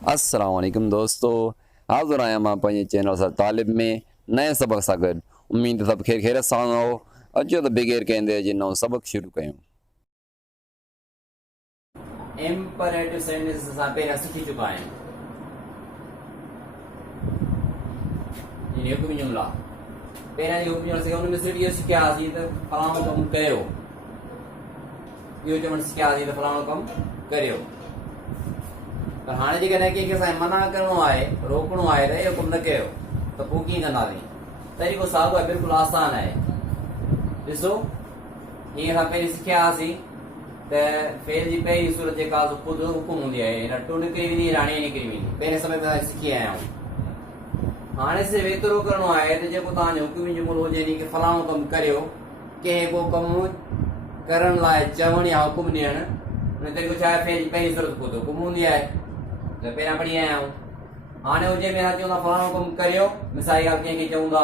अस्सलाम वालेकुम दोस्तों, हाज़िर आहियां मां पंहिंजे चैनल सां तालिब में नए सबक सां गॾु। उम्मीद सभु खैरियत सां हो। अचो त बग़ैर कंहिं देरि जे नओं सबक शुरू कयूं। इम्परेटिव सेंटेंस असां पहिरियां सिखी चुका आहियूं। यानी हुकुमी जुमला पहिरियां जी हुकुमी जुमला सिखिया, हुन में सिर्फ़ु इहो सिखियासीं त फलाणो कमु कयो, इहो चवणु सिखियासीं त फलाणो कमु करियो। पर हाणे जेकॾहिं कंहिंखे असांखे मना करिणो आहे, रोकणो आहे त इहो कमु न कयो, त पोइ कीअं कंदासीं? तरीक़ो साॻियो आहे, बिल्कुलु आसान आहे। ॾिसो, हीअं असां पहिरीं सिखियासीं त फेल जी पहिरीं सूरत जेका ख़ुदि हुकुम हूंदी आहे, हिन टू निकिरी वेंदी, राणी निकिरी वेंदी। पहिरें समय में असां सिखी आया आहियूं। हाणे सिर्फ़ु एतिरो करिणो आहे त जेको तव्हांजो हुकुमी जुमिलो हुजे, यानी की फलाणो कमु करियो, कंहिं को कमु करण लाइ चवणु या हुकुम ॾियणु, हुन तरीक़ो छा आहे? फेल जी पहिरीं सूरत ख़ुदि हुकुम हूंदी आहे, त पहिरियां पढ़ी आया आहियूं। हाणे हुजे में असां चवंदा फलाणो कमु करियो, मिसाल ॻाल्हि कंहिंखे चवंदा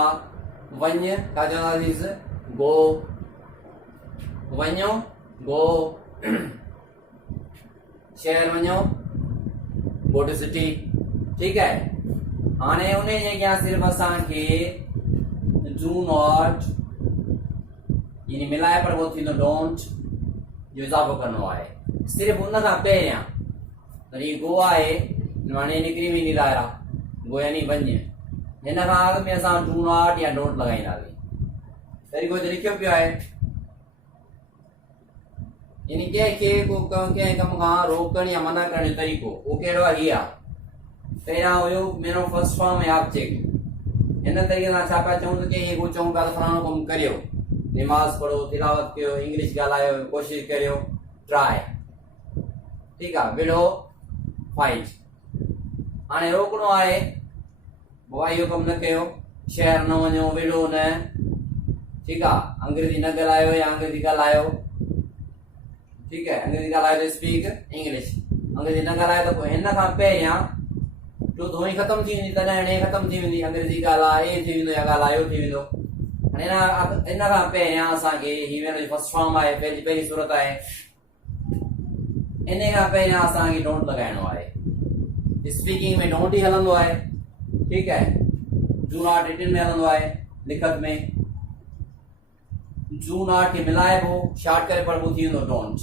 वञ, छा चवंदासीं? गो, वञो, गो, शहर वञो, गो टू सिटी। ठीकु आहे। हाणे उन जे अॻियां सिर्फ़ु असांखे डू नॉट, यानी मिलाए पर उहो थींदो डोंट जो इज़ाफ़ो करिणो आहे। सिर्फ़ु उन खां पहिरियां वरी गो आहे, हाणे निकिरी वेंदी ॿाहिरां, गो यानी वञ। हिन खां अॻु में असां डू नॉट या डोंट लॻाईंदासीं। तरीक़ो हिते लिखियो पियो आहे, यानी कंहिंखे को कंहिं कम खां रोकण या मना करण जो तरीक़ो, उहो कहिड़ो आहे? हीअ आहे। पहिरियां हुयो मेन ऑफ फर्स्ट फॉर्म ऐं ऑब्जेक्ट। हिन तरीक़े सां छा पिया चऊं त कंहिंखे को चऊं पिया त फलाणो कमु करियो, नमाज़ पढ़ो, तिलावत कयो, इंग्लिश ॻाल्हायो, कोशिशि करियो, ट्राई। ठीकु आहे। विढ़ो, फाइट। हाणे रोकणो आहे, बाबा इहो कमु न कयो, शहर न वञो, विढ़ो न। ठीकु आहे। अंग्रेजी न ॻाल्हायो या अंग्रेजी ॻाल्हायो। ठीकु आहे। अंग्रेजी ॻाल्हायो त स्पीक इंग्लिश, अंग्रेजी न ॻाल्हायो त पोइ हिन खां पहिरियां जो धोई ख़तमु थी वेंदी, तॾहिं हाणे ख़तमु थी वेंदी। अंग्रेजी ॻाल्हाए ए थी वेंदो या ॻाल्हायो थी वेंदो। हाणे हिन खां पहिरियां असांखे हीअ फर्स्ट फॉर्म आहे, पहिरीं सूरत आहे, इन खां पहिरियां असांखे डोंट लॻाइणो आहे। स्पीकिंग में डोंट ई हलंदो आहे। ठीकु आहे। डू नॉट रिटन में हलंदो आहे, लिखत में। डू नॉट खे मिलाइबो, शॉर्ट करे पढ़बो, थी वेंदो डोंट।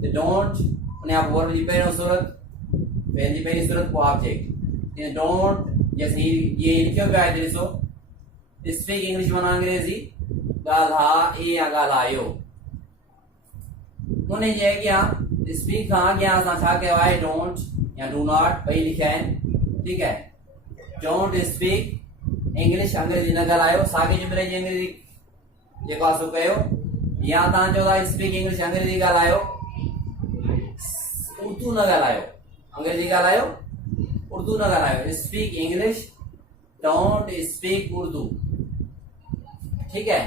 त डोंट उन खां पोइ वर्ब जी पहिरियों सूरत, फेल जी पहिरीं सूरत, पोइ ऑब्जेक्ट। डोंट जैसे ये लिखियो पियो आहे, ॾिसो, स्पीक इंग्लिश माना अंग्रेजी, ॻाल्हाए या ॻाल्हायो। उन जे अॻियां स्पीक खां अॻियां असां छा कयो आहे? डोंट या डू नॉट ॿई लिखिया आहिनि। ठीकु आहे। डोंट स्पीक इंग्लिश, अंग्रेजी न ॻाल्हायो। साॻे जुमिले जी अंग्रेजी जेको आहे सो कयो, या तव्हां चओ था स्पीक इंग्लिश, अंग्रेजी ॻाल्हायो, उर्दू न ॻाल्हायो। अंग्रेजी ॻाल्हायो, उर्दू न ॻाल्हायो। Speak English, don't speak Urdu. ठीकु है।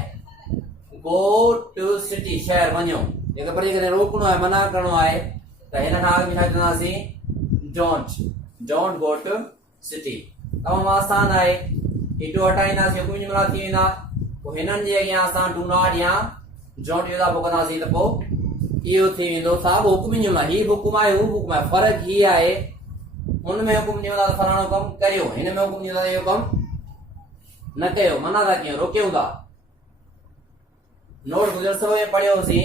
गो टू सिटी, शहर वञो। जेकर पढ़ी करे रोकणो आहे, मना करिणो आहे, त हिन खां अॻु में छा चवंदासीं? Don't go to city. तमामु आसान आहे। ही टू हटाईंदासीं, हुकुम जुमिला थी वेंदा। पोइ हिननि जे अॻियां असां डू नॉट या डोंट जो इज़ाफ़ो कंदासीं, त पोइ इहो थी वेंदो साॻियो हुकुमी जुमिला। ही हुकुम आहे, हू हुकुम आहे। फ़र्क़ु हीअ आहे, हुन में हुकुम ॾियूं था त फलाणो कमु करियो, हिन में हुकुम ॾियूं था त इहो कमु न कयो, मना था कयूं, रोकियूं था। नोट गुज़र सभु में पढ़ियोसीं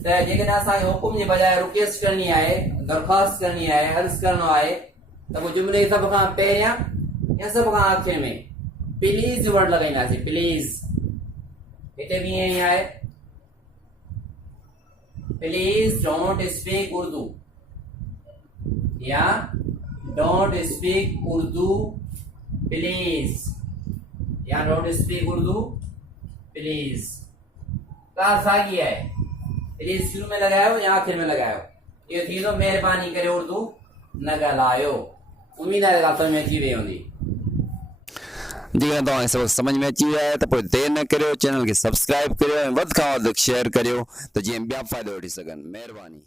त जेकॾहिं असांखे हुकुम जे बजाए रिक्वेस्ट करणी आहे, दरख़्वास्त करणी आहे, अर्ज़ु करिणो आहे, त पोइ जुमिले सभ खां पहिरियां या सभ खां आख़िर में प्लीज़ वर्ड लॻाईंदासीं। प्लीज़। हिते बि ईअं ई आहे, प्लीज़ डोंट स्पीक उर्दू या डोंट स्पीक उर्दू प्लीज़, या डोंट स्पीक उर्दू प्लीज़। ॻाल्हि साॻी आहे। प्लीज़ शुरू में लॻायो या आख़िर में लॻायो, इहो थींदो महिरबानी करे उर्दू न ॻाल्हायो। उमेद आहे ॻाल्हि समझ में अची वई हूंदी। जेकॾहिं तव्हांखे सबक समझ में अची वियो आहे त पोइ देरि न करियो, चैनल खे सब्सक्राइब करियो ऐं वधि खां वधि शेयर करियो, त जीअं ॿिया फ़ाइदा वठी सघनि। महिरबानी।